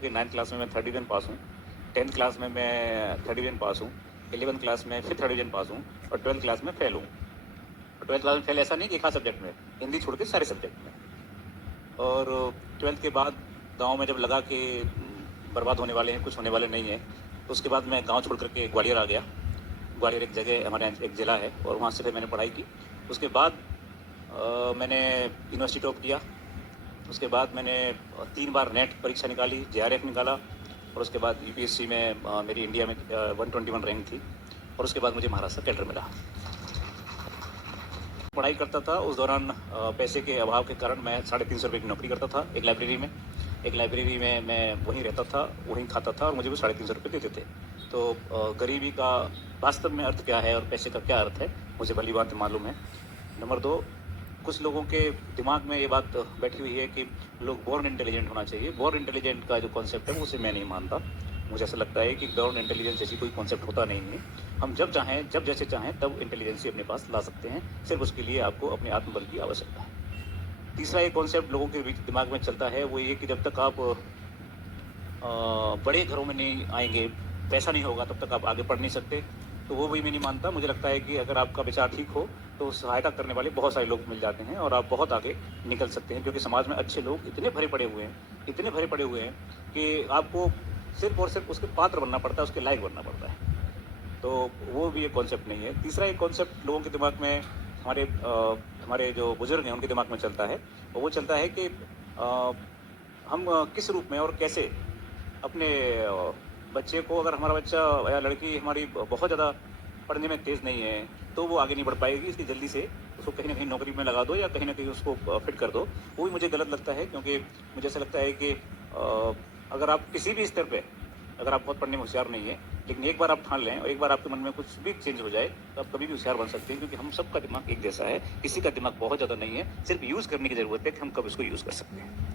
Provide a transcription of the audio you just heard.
कि 9th class में मैं 3rd डिवीज़न पास हूँ, 10th क्लास में मैं 3rd डिवीज़न पास हूँ, 11th क्लास में फिर 3rd डिवीज़न पास हूँ और 12th क्लास में फेल हूँ। 12th क्लास में फेल ऐसा नहीं कि एक आध सब्जेक्ट में, हिंदी छोड़ के सारे सब्जेक्ट में। और 12th के बाद गाँव में जब लगा कि बर्बाद होने वाले हैं, कुछ होने वाले नहीं हैं, तो उसके बाद मैं गाँव छोड़ कर के ग्वालियर आ गया। ग्वालियर एक जगह हमारे यहाँ एक ज़िला है और वहाँ से फिर मैंने पढ़ाई की। उसके बाद मैंने यूनिवर्सिटी टॉप किया। उसके बाद मैंने 3 बार नेट परीक्षा निकाली, जेआरएफ निकाला और उसके बाद यूपीएससी में मेरी इंडिया में 121 रैंक थी और उसके बाद मुझे महाराष्ट्र कैडर मिला। पढ़ाई करता था उस दौरान पैसे के अभाव के कारण मैं 350 रुपये की नौकरी करता था एक लाइब्रेरी में। एक लाइब्रेरी में मैं वहीं रहता था, वहीं खाता था और मुझे वो 350 रुपये देते थे। तो गरीबी का वास्तव में अर्थ क्या है और पैसे का क्या अर्थ है, मुझे भली बात मालूम है। नंबर 2, कुछ लोगों के दिमाग में ये बात बैठी हुई है कि लोग बोर्न इंटेलिजेंट होना चाहिए। बोर्न इंटेलिजेंट का जो कॉन्सेप्ट है, उसे मैं नहीं मानता। मुझे ऐसा लगता है कि बोर्न इंटेलिजेंस जैसी कोई कॉन्सेप्ट होता नहीं है। हम जब चाहें, जब जैसे चाहें, तब इंटेलिजेंसी अपने पास ला सकते हैं। सिर्फ उसके लिए आपको अपने आत्मबल की आवश्यकता है। तीसरा एक कॉन्सेप्ट लोगों के बीच दिमाग में चलता है, वो ये कि जब तक आप बड़े घरों में नहीं आएँगे, पैसा नहीं होगा, तब तक आप आगे पढ़ नहीं सकते। तो वो भी मैं नहीं मानता। मुझे लगता है कि अगर आपका विचार ठीक हो, तो सहायता करने वाले बहुत सारे लोग मिल जाते हैं और आप बहुत आगे निकल सकते हैं, क्योंकि समाज में अच्छे लोग इतने भरे पड़े हुए हैं, इतने भरे पड़े हुए हैं कि आपको सिर्फ़ और सिर्फ़ उसके पात्र बनना पड़ता है, उसके लायक बनना पड़ता है। तो वो भी एक कॉन्सेप्ट नहीं है। तीसरा एक कॉन्सेप्ट लोगों के दिमाग में, हमारे जो बुज़ुर्ग हैं, उनके दिमाग में चलता है, और वो चलता है कि हम किस रूप में और कैसे अपने बच्चे को, अगर हमारा बच्चा या लड़की हमारी बहुत ज़्यादा पढ़ने में तेज़ नहीं है, तो वो आगे नहीं बढ़ पाएगी, इसलिए जल्दी से उसको कहीं न कहीं नौकरी में लगा दो या कहीं न कहीं उसको फिट कर दो। वो भी मुझे गलत लगता है, क्योंकि मुझे ऐसा लगता है कि अगर आप किसी भी स्तर पे, अगर आप बहुत पढ़ने में होशियार नहीं हैं, लेकिन एक बार आप ठान लें और एक बार आपके मन में कुछ भी चेंज हो जाए, तो आप कभी भी होशियार बन सकते हैं, क्योंकि हम सबका दिमाग एक जैसा है, किसी का दिमाग बहुत ज़्यादा नहीं है, सिर्फ़ यूज़ करने की ज़रूरत है कि हम कब इसको यूज़ कर सकते हैं।